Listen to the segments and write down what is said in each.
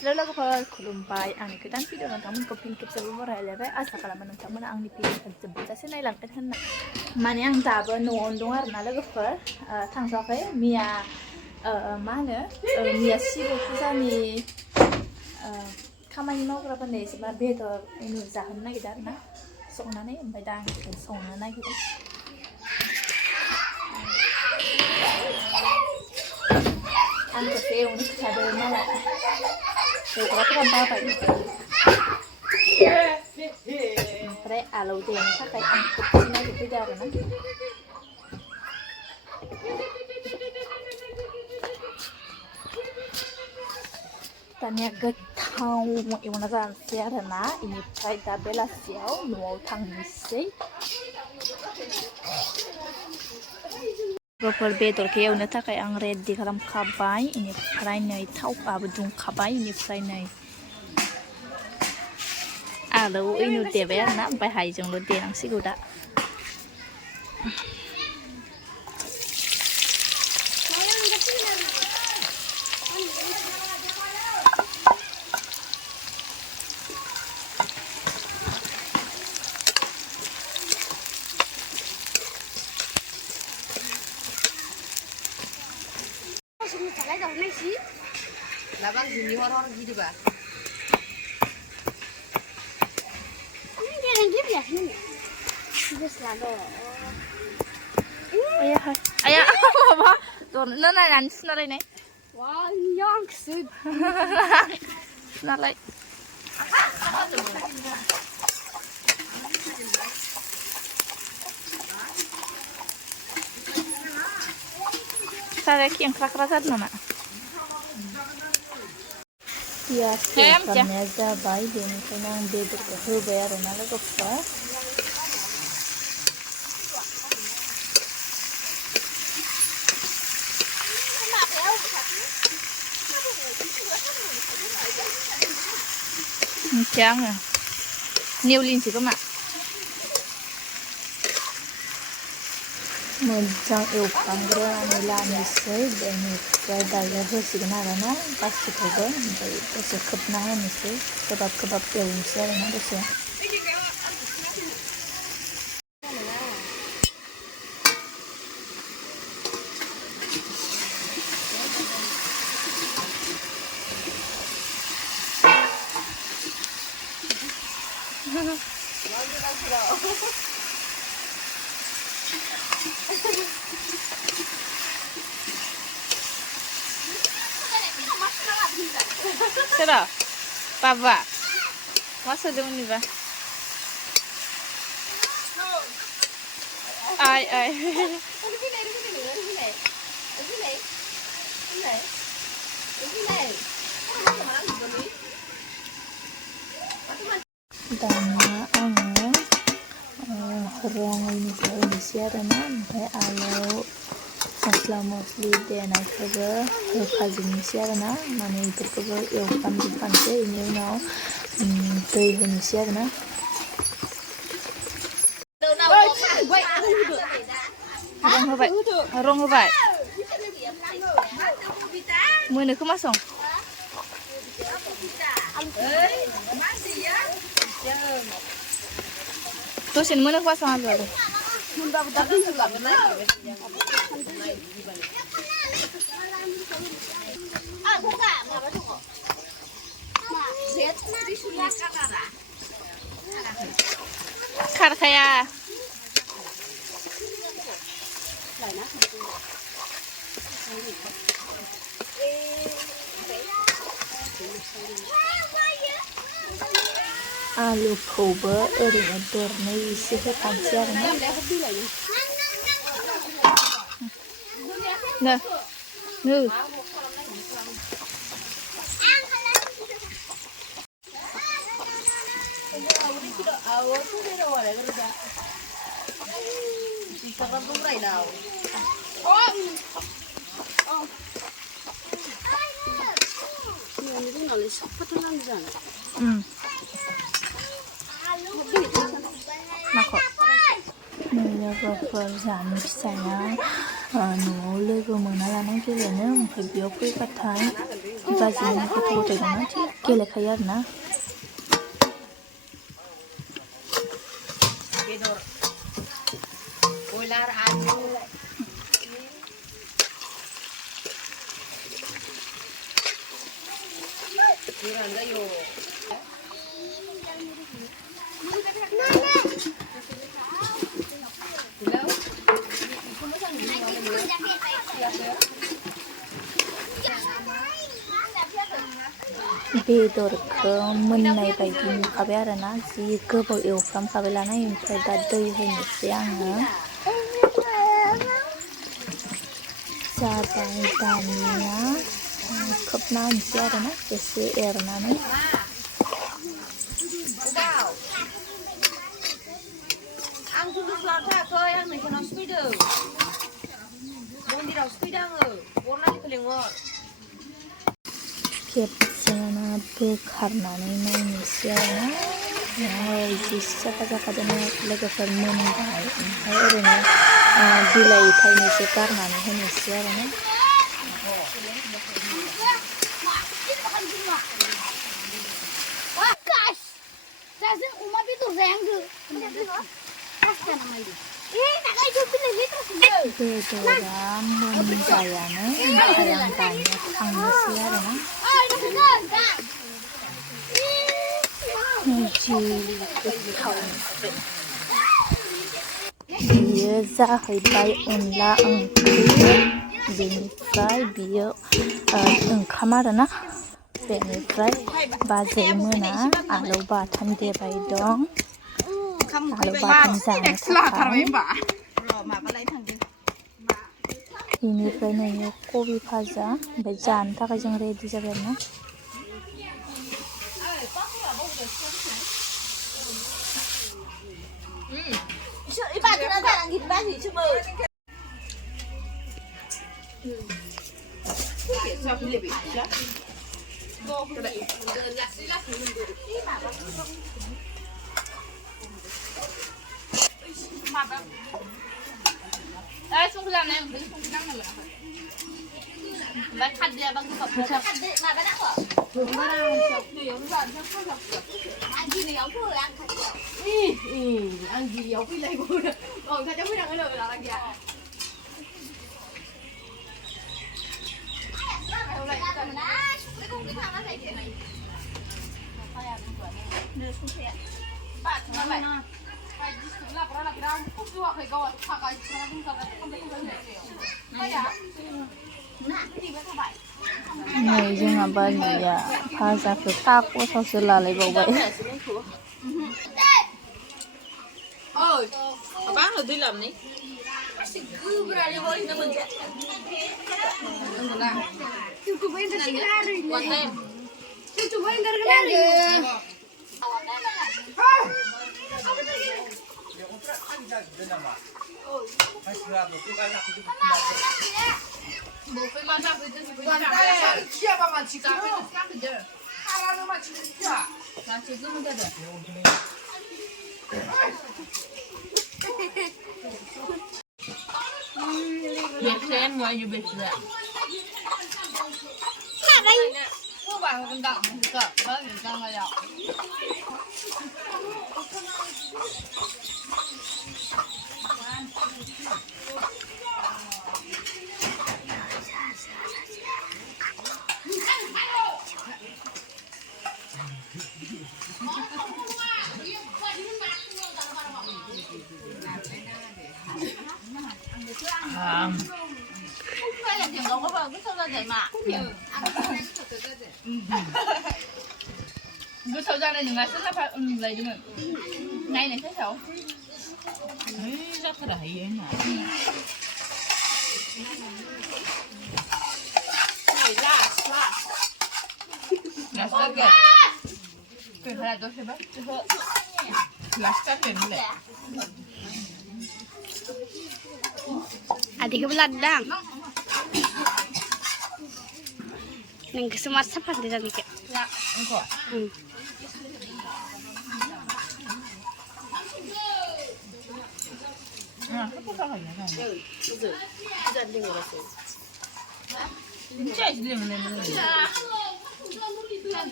हेल' लोगोफोर खुलुमबाय आंनि गोदान भिडिअ नोंथांमोनखौ फिन खेबसेबाव बरायलायबाय आसा खालामो नोंथांमोना आंनि भिडिअखौ जोबजासे नायलांगोन होनना माने आं दाबो न'आवनो दं आरोना लोगोफोर थांथ'वाखै मिया मा होनो मिया शिब फुजानि खामानि मावग्राफोरनो एसेबा बेदर जाहोनो नागिरदों आरोना संनानै ओमफ्राय दा आं संनो नागिरदों आंखौसो एवनो खिथादों मालाय एवग्राफोरा बाबाय ओमफ्राय आलौ देनो थाखाय आं थबसि नागिरफैदों आरोना दानिया गोथाव एवना जानोसै आरोना बेनिफ्राय दा बेलासियाव न'आव थांनोसै लोगोफोर बेदरखौ एवनो थाखाय आं रेडि खालामखाबाय बेनिफ्राय नै थावआबो दुंखाबाय बेनिफ्राय नै आलौ इनु देबाय आरोना ओमफ्राय हाइजेंल' देनांसिगौ दा Labang sini horor gitu ba? Ini dia yang gitu ya sini. Sudah selalu. ayah ayah apa tuh nana nanti senalai nih Wah, yang sud. senalai saya yang keras-keras nama ya sekarangnya jabai dan senang beber kehubayar nala goppa Chang nhiều linh chỉ có mà mình trong yêu camera này là mình sẽ để mình cái đại là hơi xịn nào đó nó bác sĩ có cái vậy cái sự khập nái mình sẽ kebab yêu mình sẽ nó được chưa Sera, Papa, masa dulu nih ba? Ay. Dana angin, ruang ini siaran sampai alau mosli dan akhirnya kajing siaran mana itu juga yang pantai ini now dari siaran Rong baik. Mana ke masong? Tuh sini mana ke masong ada? Kar kaya. Alu kobe orange dorne isi kepancar nah ini nulis apa tuh di sana? Nako. लोगोफोर जानो फिसाया न'आव लोगो मोना लानाय गेलेनो ओमफ्राय बेयाव फैबाथाय बाजै गथ' गथाय दंना गेलेखायो आरोना बेदर बयलार आलु गोरान जायो बेदरखौ मोननाय बायदि नुखाबाय आरोना जि गोबाव एवफ्रामखाबाय लानाय ओमफ्राय दा दै होनोसै आङो जाबाय दानिया खोबना होनोसै आरोना एसे एरनानै आं जुलुस लानो थायाखै आं नोंसानावसो फैदों मन्दिरावसो फैदों आङो बरनालिखौ लेंहर खेबसेनो बोखारनानै नायनोसै आरोना जि साफा जाखादों लोगोफोर मोनबाय ओमफ्राय ओरैनो बिलाइ थाइनैसो गारनानै होनोसै आरोना बेदरा मोनबायानो ओमफ्राय आं दानिया खांनोसै आरोना जि गोथाव बियो जाहैबाय अनला ओंख्रि बेनिफ्राय बियो ओंखाम आरोना बेनिफ्राय बाजै मोना आलु बाथोन देबाय दं आलु बाथोन जानो थाखाय बेनिफ्राय नैयो कबि भाजा ओमफ्राय जानो थाखाय जों रेडि जाबाय आरोना संख्रि जानाय ओंख्रि संख्रि नांगोन ओमफ्राय खारदैया बा गोबाब खारदै माबा नांगौ आं गिबियाव फैलाय ओंखायनो फैनांगोन लाना गैया नै जोंहा बाजैया भाजाखौ थाख'सावसो लालायबावबाय माबा आङो दै लाबोनि Biasanya mau aja biasa. Kau baru kendang juga, baru kendang aja. Goथाव जानाय नङासो लायदोंमोन नायनाय साइसाव जाथाराहाय होनना adikku beladang neng kesemar sapan di dalam ikan ya engkau apa salahnya kan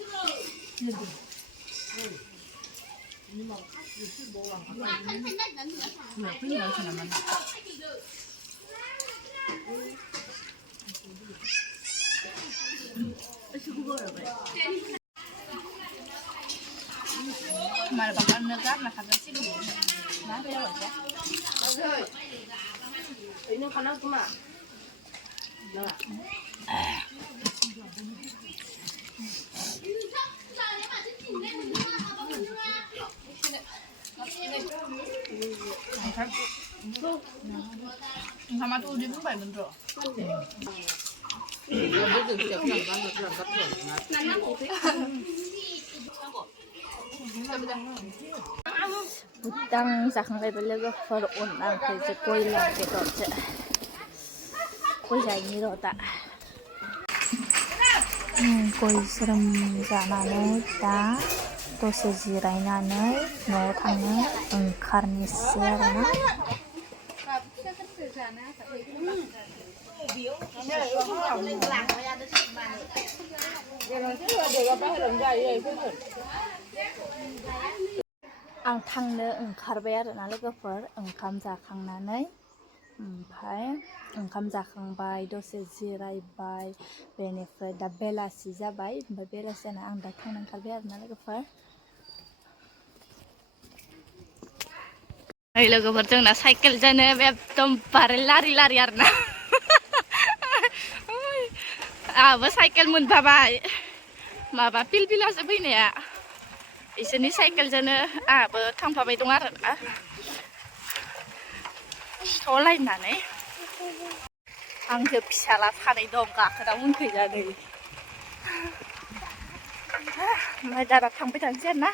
ini mà bằng ăn nước gắt là khá là xinh đủ má bây giờ vậy Ý nó còn nó cũng mà. sama tuh dia pun banyak benda. Butang sakang kay balaga for on ang kay sa koy lang kito sa koy sa ini rota. Koy seram जानानै दा दसे जिरायनानै न'आव थांनो ओंखारनोसै आरोना आं थांनो ओंखारबाय आरोना लोगोफोर ओंखाम जाखांनानै ओमफ्राय ओंखाम जाखांबाय दसे जिरायबाय बेनिफ्राय दा बेलासि जाबाय ओमफ्राय बेलासि जाना आं दा थांनो ओंखारबाय आरोना लोगोफोर ओइ लोगोफोर जोंना साइकेलजोंनो एकदम बारे लारि लारि आरोना आंहाबो साइकेल मोनबाबाय माबा पिलपिलासो फैनाया इसोरनि साइकेलजोंनो आंहाबो थांफाबाय दं आरोना सलायनानै आंसो फिसाला सानै दं गाखोना उनखैजानै ओमफ्राय दादा थांबाय थानोसै आरोना